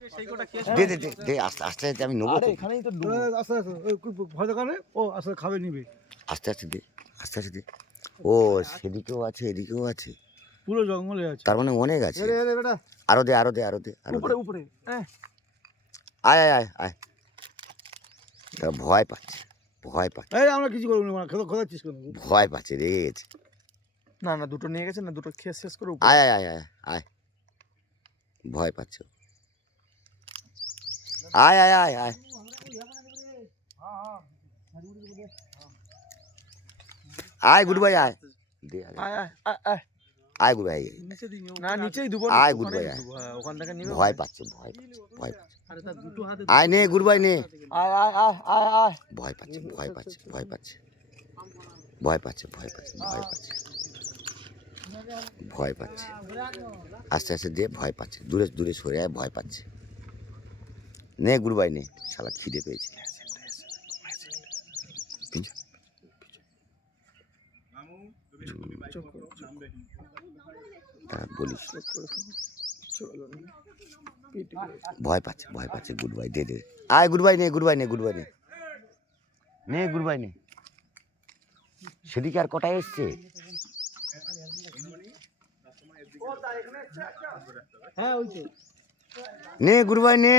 দে দে দে দে আস্তে আস্তে আস্তে আমি নেবো তো। এখানেই তো আস্তে আস্তে ভয় দেখানে ও আস্তে খাবে নিবে আস্তে আস্তে দে আস্তে আস্তে দে। ও সেদিকেও আছে এদিকেও আছে, পুরো জঙ্গলে আছে। তার মানে অনেক আছে। বেটা আরো দে আরো দে আরো দে আরো দে। উপরে উপরে আয় আয় আয় আয়। এরা ভয় পাচ্ছে ভয় পাচ্ছে এই আমরা কিছু করবো না, খোঁজাচ্ছিস কেন? ভয় পাচ্ছে, রেগে গেছে। না না দুটো নিয়ে গেছে না, দুটো খেয়ে শেষ করে আয় আয় আয় আয় আয়, ভয় পাচ্ছে। আয় আয় আয় আয় আয় গুড বাই আয় দে আয় আয় আয় আয় আয় আয় গুড বাই। না নিচেই দেবো, আয় গুড বাই আয়। ওখান থেকে নিবে। ভয় পাচ্ছে ভয় পাচ্ছে ভয় পাচ্ছে। আয় নে গুড বাই নে। আয় আয় আয় আয় আয় ভয় পাচ্ছে ভয় পাচ্ছে ভয় পাচ্ছে ভয় পাচ্ছে ভয় পাচ্ছে ভয় পাচ্ছে ভয় পাচ্ছে। আস্তে আস্তে দে, ভয় পাচ্ছে, দূরে দূরে সরে আয়, ভয় পাচ্ছে। নে গুড বাই নে, শালা খিদে পেয়েছে। বলিস ভয় পাচ্ছে গুড বাই দে দে। আয় গুড বাই নে গুড বাই নে গুড বাই নে নে গুড বাই নে। সেদিকে আর কটায় এসছে? হ্যাঁ ওই তো নে গুড বাই নে।